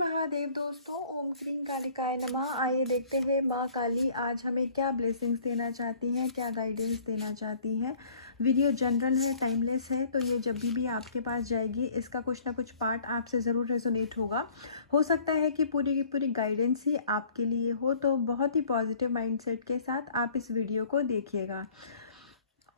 महादेव दोस्तों, ओम क्लीं कालिकाय नमः। आइए देखते हैं माँ काली आज हमें क्या ब्लेसिंग्स देना चाहती हैं, क्या गाइडेंस देना चाहती हैं। वीडियो जनरल है, टाइमलेस है, तो ये जब भी आपके पास जाएगी इसका कुछ ना कुछ पार्ट आपसे ज़रूर रेजोनेट होगा। हो सकता है कि पूरी की पूरी गाइडेंस ही आपके लिए हो, तो बहुत ही पॉजिटिव माइंडसेट के साथ आप इस वीडियो को देखिएगा।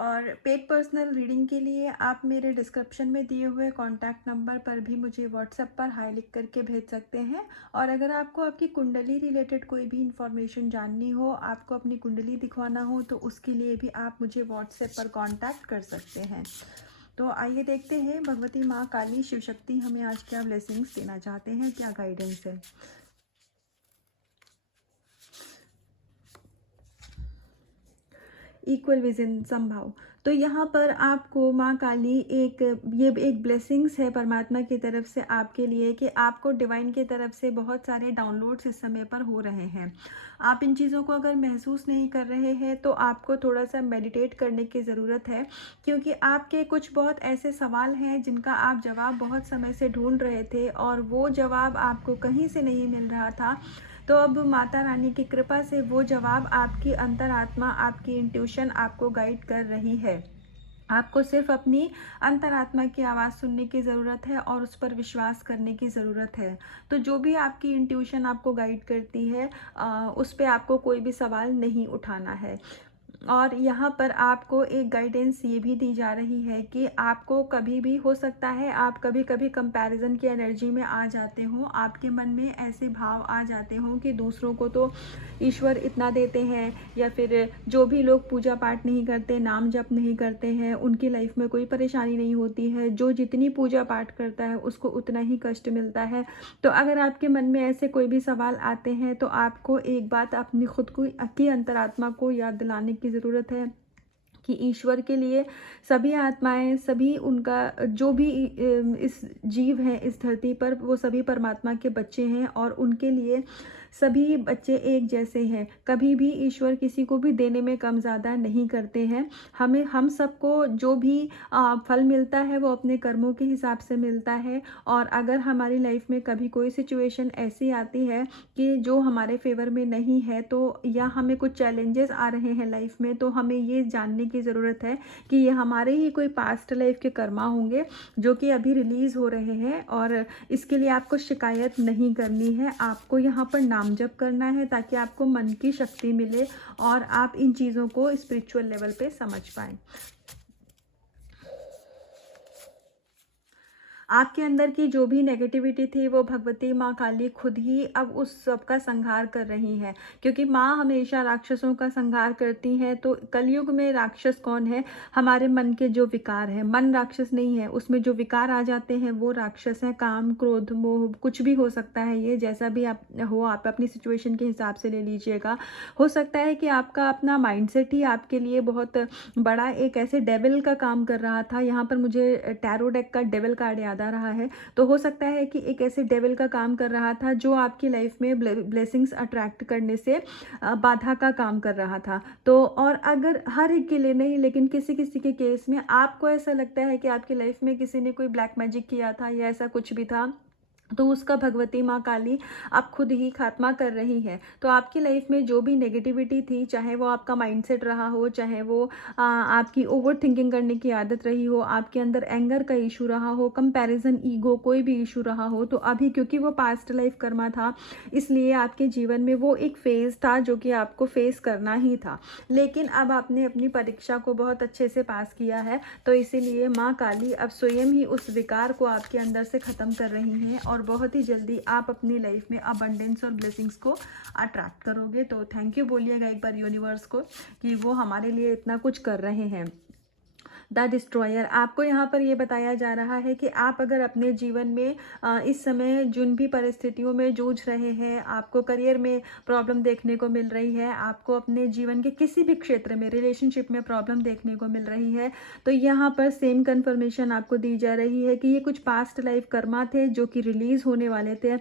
और पेड पर्सनल रीडिंग के लिए आप मेरे डिस्क्रिप्शन में दिए हुए कॉन्टैक्ट नंबर पर भी मुझे व्हाट्सएप पर हाई लिख करके भेज सकते हैं। और अगर आपको आपकी कुंडली रिलेटेड कोई भी इंफॉर्मेशन जाननी हो, आपको अपनी कुंडली दिखवाना हो, तो उसके लिए भी आप मुझे व्हाट्सएप पर कांटेक्ट कर सकते हैं। तो आइए देखते हैं भगवती माँ काली शिव शक्ति हमें आज क्या ब्लेसिंग्स देना चाहते हैं, क्या गाइडेंस है। इक्वल विजन संभव। तो यहाँ पर आपको माँ काली ये एक ब्लेसिंग्स है परमात्मा की तरफ से आपके लिए कि आपको डिवाइन की तरफ से बहुत सारे डाउनलोड्स इस समय पर हो रहे हैं। आप इन चीज़ों को अगर महसूस नहीं कर रहे हैं तो आपको थोड़ा सा मेडिटेट करने की ज़रूरत है, क्योंकि आपके कुछ बहुत ऐसे सवाल हैं जिनका आप जवाब बहुत समय से ढूंढ रहे थे और वो जवाब आपको कहीं से नहीं मिल रहा था। तो अब माता रानी की कृपा से वो जवाब आपकी अंतरात्मा, आपकी इंट्यूशन आपको गाइड कर रही है। आपको सिर्फ अपनी अंतरात्मा की आवाज़ सुनने की ज़रूरत है और उस पर विश्वास करने की ज़रूरत है। तो जो भी आपकी इंट्यूशन आपको गाइड करती है, उस पे आपको कोई भी सवाल नहीं उठाना है। और यहाँ पर आपको एक गाइडेंस ये भी दी जा रही है कि आपको कभी भी हो सकता है आप कभी कभी कंपैरिजन की एनर्जी में आ जाते हो, आपके मन में ऐसे भाव आ जाते हो कि दूसरों को तो ईश्वर इतना देते हैं, या फिर जो भी लोग पूजा पाठ नहीं करते, नाम जप नहीं करते हैं, उनकी लाइफ में कोई परेशानी नहीं होती है, जो जितनी पूजा पाठ करता है उसको उतना ही कष्ट मिलता है। तो अगर आपके मन में ऐसे कोई भी सवाल आते हैं तो आपको एक बात अपनी खुद की अंतरात्मा को याद दिलाने की ज़रूरत है कि ईश्वर के लिए सभी आत्माएं, सभी उनका जो भी इस जीव हैं इस धरती पर, वो सभी परमात्मा के बच्चे हैं और उनके लिए सभी बच्चे एक जैसे हैं। कभी भी ईश्वर किसी को भी देने में कम ज़्यादा नहीं करते हैं। हम सबको जो भी फल मिलता है वो अपने कर्मों के हिसाब से मिलता है। और अगर हमारी लाइफ में कभी कोई सिचुएशन ऐसी आती है कि जो हमारे फेवर में नहीं है, तो या हमें कुछ चैलेंजेस आ रहे हैं लाइफ में, तो हमें ये जानने की ज़रूरत है कि ये हमारे ही कोई पास्ट लाइफ के कर्मा होंगे जो कि अभी रिलीज़ हो रहे हैं। और इसके लिए आपको शिकायत नहीं करनी है, आपको यहाँ पर नाम जप करना है ताकि आपको मन की शक्ति मिले और आप इन चीज़ों को स्पिरिचुअल लेवल पे समझ पाएँ। आपके अंदर की जो भी नेगेटिविटी थी वो भगवती माँ काली खुद ही अब उस सब का संहार कर रही हैं, क्योंकि माँ हमेशा राक्षसों का संहार करती हैं। तो कलयुग में राक्षस कौन है? हमारे मन के जो विकार हैं। मन राक्षस नहीं है, उसमें जो विकार आ जाते हैं वो राक्षस हैं। काम, क्रोध, मोह, कुछ भी हो सकता है, ये जैसा भी आप हो, आप अपनी सिचुएशन के हिसाब से ले लीजिएगा। हो सकता है कि आपका अपना माइंडसेट ही आपके लिए बहुत बड़ा एक ऐसे डेविल का काम कर रहा था। यहाँ पर मुझे टैरो डेक का डेविल कार्ड याद आ रहा है। तो हो सकता है कि एक ऐसे डेविल का काम कर रहा था जो आपकी लाइफ में ब्लेसिंग्स अट्रैक्ट करने से बाधा का काम कर रहा था। तो और अगर हर एक के लिए नहीं, लेकिन किसी किसी के केस में आपको ऐसा लगता है कि आपकी लाइफ में किसी ने कोई ब्लैक मैजिक किया था या ऐसा कुछ भी था, तो उसका भगवती माँ काली आप खुद ही खात्मा कर रही है। तो आपकी लाइफ में जो भी नेगेटिविटी थी, चाहे वो आपका माइंडसेट रहा हो, चाहे वो आपकी ओवर थिंकिंग करने की आदत रही हो, आपके अंदर एंगर का इशू रहा हो, कंपैरिजन, ईगो, कोई भी इशू रहा हो, तो अभी क्योंकि वो पास्ट लाइफ कर्मा था, इसलिए आपके जीवन में वो एक फेज़ था जो कि आपको फेस करना ही था। लेकिन अब आपने अपनी परीक्षा को बहुत अच्छे से पास किया है, तो इसीलिए माँ काली अब स्वयं ही उस विकार को आपके अंदर से ख़त्म कर रही हैं और बहुत ही जल्दी आप अपनी लाइफ में अबंडेंस और ब्लेसिंग्स को अट्रैक्ट करोगे। तो थैंक यू बोलिएगा एक बार यूनिवर्स को कि वो हमारे लिए इतना कुछ कर रहे हैं। द डिस्ट्रॉयर, आपको यहाँ पर ये बताया जा रहा है कि आप अगर अपने जीवन में इस समय जिन भी परिस्थितियों में जूझ रहे हैं, आपको करियर में प्रॉब्लम देखने को मिल रही है, आपको अपने जीवन के किसी भी क्षेत्र में रिलेशनशिप में प्रॉब्लम देखने को मिल रही है, तो यहाँ पर सेम कन्फर्मेशन आपको दी जा रही है कि ये कुछ पास्ट लाइफ कर्मा थे जो कि रिलीज होने वाले थे,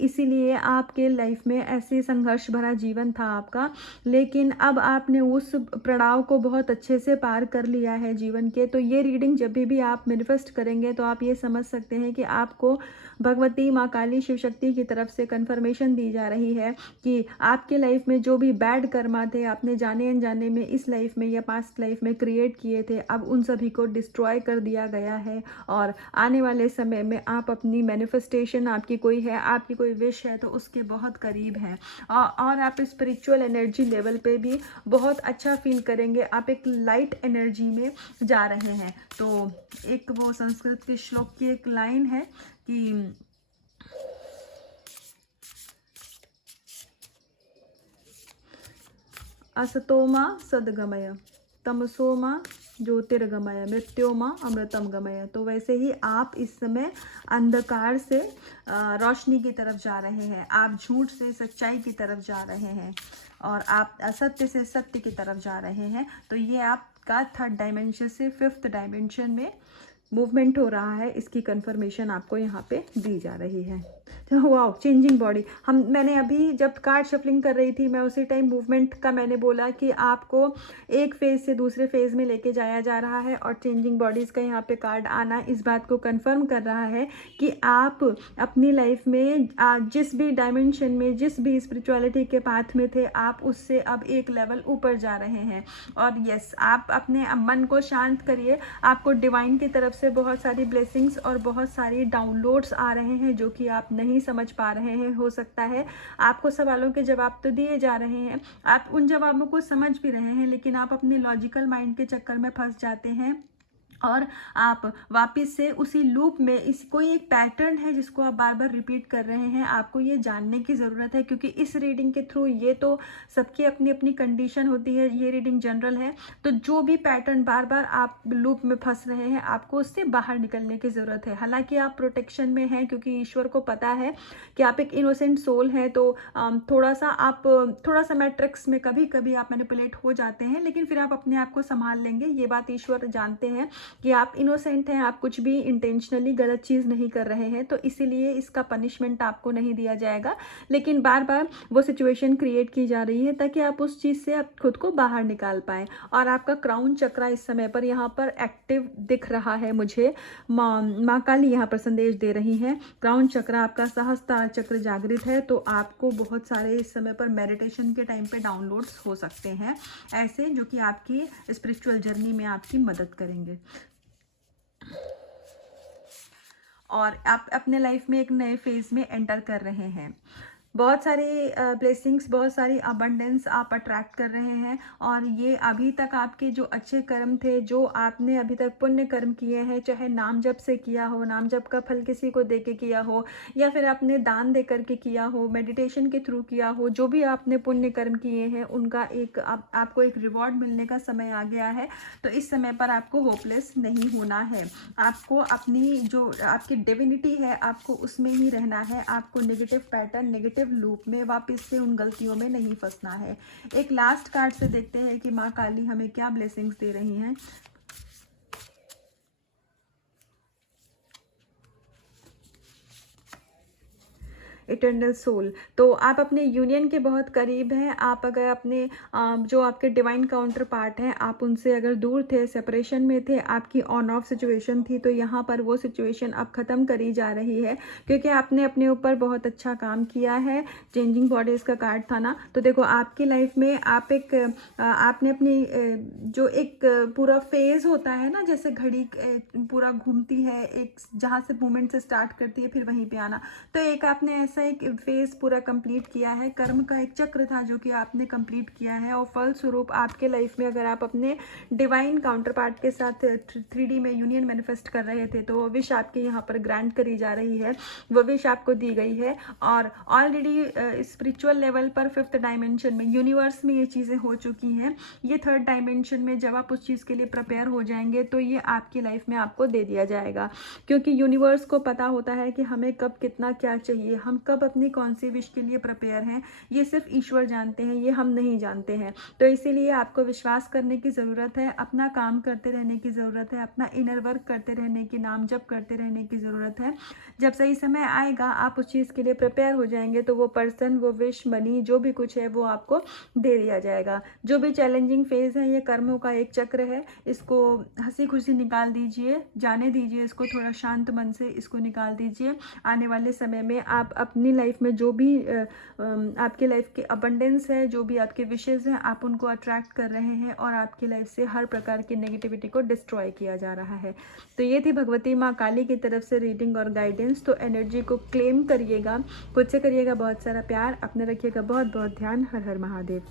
इसीलिए आपके लाइफ में ऐसे संघर्ष भरा जीवन था आपका। लेकिन अब आपने उस पड़ाव को बहुत अच्छे से पार कर लिया है है जीवन के। तो ये रीडिंग जब भी आप मैनिफेस्ट करेंगे तो आप ये समझ सकते हैं कि आपको भगवती माँ काली शिव शक्ति की तरफ से कंफर्मेशन दी जा रही है कि आपके लाइफ में जो भी बैड कर्मा थे, आपने जाने अनजाने में इस लाइफ में या पास्ट लाइफ में क्रिएट किए थे, अब उन सभी को डिस्ट्रॉय कर दिया गया है। और आने वाले समय में आप अपनी मैनिफेस्टेशन, आपकी कोई है, आपकी कोई विश है, तो उसके बहुत करीब हैं। और आप स्पिरिचुअल एनर्जी लेवल पे भी बहुत अच्छा फील करेंगे। आप एक लाइट एनर्जी में जा रहे हैं। तो एक वो संस्कृत के श्लोक की एक लाइन है कि असतोमा सदगमय, तमसोमा ज्योतिर्गमय, मृत्योमा अमृतम गमय। तो वैसे ही आप इस समय अंधकार से रोशनी की तरफ जा रहे हैं, आप झूठ से सच्चाई की तरफ जा रहे हैं, और आप असत्य से सत्य की तरफ जा रहे हैं। तो ये आपका 3rd डायमेंशन से 5th डायमेंशन में मूवमेंट हो रहा है। इसकी कंफर्मेशन आपको यहाँ पे दी जा रही है। Wow, changing body. मैंने अभी जब कार्ड शफलिंग कर रही थी, मैं उसी टाइम मूवमेंट का मैंने बोला कि आपको एक फेज से दूसरे फेज में लेके जाया जा रहा है, और चेंजिंग बॉडीज़ का यहाँ पे कार्ड आना इस बात को कंफर्म कर रहा है कि आप अपनी लाइफ में जिस भी डायमेंशन में, जिस भी स्पिरिचुअलिटी के पाथ में थे, आप उससे अब एक लेवल ऊपर जा रहे हैं। और यस, आप अपने मन को शांत करिए। आपको डिवाइन की तरफ से बहुत सारी ब्लेसिंग्स और बहुत सारी डाउनलोड्स आ रहे हैं जो कि आप नहीं समझ पा रहे हैं। हो सकता है आपको सवालों के जवाब तो दिए जा रहे हैं, आप उन जवाबों को समझ भी रहे हैं, लेकिन आप अपने लॉजिकल माइंड के चक्कर में फंस जाते हैं और आप वापस से उसी लूप में, इस कोई एक पैटर्न है जिसको आप बार बार रिपीट कर रहे हैं। आपको ये जानने की ज़रूरत है, क्योंकि इस रीडिंग के थ्रू, ये तो सबकी अपनी अपनी कंडीशन होती है, ये रीडिंग जनरल है। तो जो भी पैटर्न बार बार आप लूप में फंस रहे हैं, आपको उससे बाहर निकलने की ज़रूरत है। हालांकि आप प्रोटेक्शन में हैं, क्योंकि ईश्वर को पता है कि आप एक इनोसेंट सोल हैं। तो थोड़ा सा मैट्रिक्स में कभी कभी आप मैनिपुलेट हो जाते हैं, लेकिन फिर आप अपने आप को संभाल लेंगे। ये बात ईश्वर जानते हैं कि आप इनोसेंट हैं, आप कुछ भी इंटेंशनली गलत चीज़ नहीं कर रहे हैं। तो इसीलिए इसका पनिशमेंट आपको नहीं दिया जाएगा, लेकिन बार बार वो सिचुएशन क्रिएट की जा रही है ताकि आप उस चीज़ से आप खुद को बाहर निकाल पाएँ। और आपका क्राउन चक्रा इस समय पर यहाँ पर एक्टिव दिख रहा है मुझे। माँ काली यहाँ पर संदेश दे रही हैं। क्राउन चक्रा आपका सहस्त्रार चक्र जागृत है, तो आपको बहुत सारे इस समय पर मेडिटेशन के टाइम पे डाउनलोड्स हो सकते हैं ऐसे, जो कि आपकी स्पिरिचुअल जर्नी में आपकी मदद करेंगे। और आप अपने लाइफ में एक नए फेज में एंटर कर रहे हैं। बहुत सारी ब्लेसिंग्स, बहुत सारी अबंडेंस आप अट्रैक्ट कर रहे हैं। और ये अभी तक आपके जो अच्छे कर्म थे, जो आपने अभी तक पुण्य कर्म किए हैं, चाहे नाम जप से किया हो, नाम जप का फल किसी को दे के किया हो, या फिर आपने दान दे करके किया हो, मेडिटेशन के थ्रू किया हो, जो भी आपने पुण्य कर्म किए हैं, उनका एक आपको एक रिवॉर्ड मिलने का समय आ गया है। तो इस समय पर आपको होपलेस नहीं होना है। आपको अपनी जो आपकी डिविनिटी है, आपको उसमें ही रहना है। आपको नेगेटिव पैटर्न, नेगेटिव लूप में वापस से उन गलतियों में नहीं फंसना है। एक लास्ट कार्ड से देखते हैं कि माँ काली हमें क्या ब्लेसिंग्स दे रही हैं। Eternal soul. तो आप अपने यूनियन के बहुत करीब हैं। आप अगर अपने जो आपके डिवाइन काउंटर पार्ट हैं, आप उनसे अगर दूर थे, सेपरेशन में थे, आपकी ऑन ऑफ सिचुएशन थी, तो यहाँ पर वो सिचुएशन अब ख़त्म करी जा रही है, क्योंकि आपने अपने ऊपर बहुत अच्छा काम किया है। चेंजिंग बॉडीज़ का कार्ड था ना, तो देखो आपकी लाइफ में आपने अपनी जो एक पूरा फेज़ होता है ना, जैसे घड़ी पूरा घूमती है, एक जहाँ से मूवमेंट से स्टार्ट करती है फिर वहीं पे आना, तो एक आपने ऐसा एक फेज पूरा कंप्लीट किया है। कर्म का एक चक्र था जो कि आपने कंप्लीट किया है, और फलस्वरूप आपके लाइफ में अगर आप अपने डिवाइन काउंटर पार्ट के साथ 3D में यूनियन मैनिफेस्ट कर रहे थे, तो वो विश आपके यहाँ पर ग्रांट करी जा रही है, वो विश आपको दी गई है। और ऑलरेडी स्पिरिचुअल लेवल पर 5th डायमेंशन में, यूनिवर्स में ये चीज़ें हो चुकी हैं। ये 3rd डायमेंशन में जब आप उस चीज़ के लिए प्रिपेयर हो जाएंगे, तो ये आपकी लाइफ में आपको दे दिया जाएगा, क्योंकि यूनिवर्स को पता होता है कि हमें कब कितना क्या चाहिए, हम कब अपनी कौन सी विश के लिए प्रिपेयर हैं, ये सिर्फ ईश्वर जानते हैं, ये हम नहीं जानते हैं। तो इसीलिए आपको विश्वास करने की ज़रूरत है, अपना काम करते रहने की ज़रूरत है, अपना इनर वर्क करते रहने की, नाम जप करते रहने की ज़रूरत है। जब सही समय आएगा आप उस चीज़ के लिए प्रिपेयर हो जाएंगे तो वो पर्सन, वो विश, मनी, जो भी कुछ है वो आपको दे दिया जाएगा। जो भी चैलेंजिंग फेज़ है, ये कर्मों का एक चक्र है, इसको हंसी खुशी निकाल दीजिए, जाने दीजिए इसको, थोड़ा शांत मन से इसको निकाल दीजिए। आने वाले समय में आप अपनी लाइफ में जो भी आपकी लाइफ के अबंडेंस है, जो भी आपके विशेज़ हैं, आप उनको अट्रैक्ट कर रहे हैं और आपकी लाइफ से हर प्रकार की नेगेटिविटी को डिस्ट्रॉय किया जा रहा है। तो ये थी भगवती माँ काली की तरफ से रीडिंग और गाइडेंस। तो एनर्जी को क्लेम करिएगा, खुद से करिएगा बहुत सारा प्यार, अपने रखिएगा बहुत बहुत ध्यान। हर हर महादेव।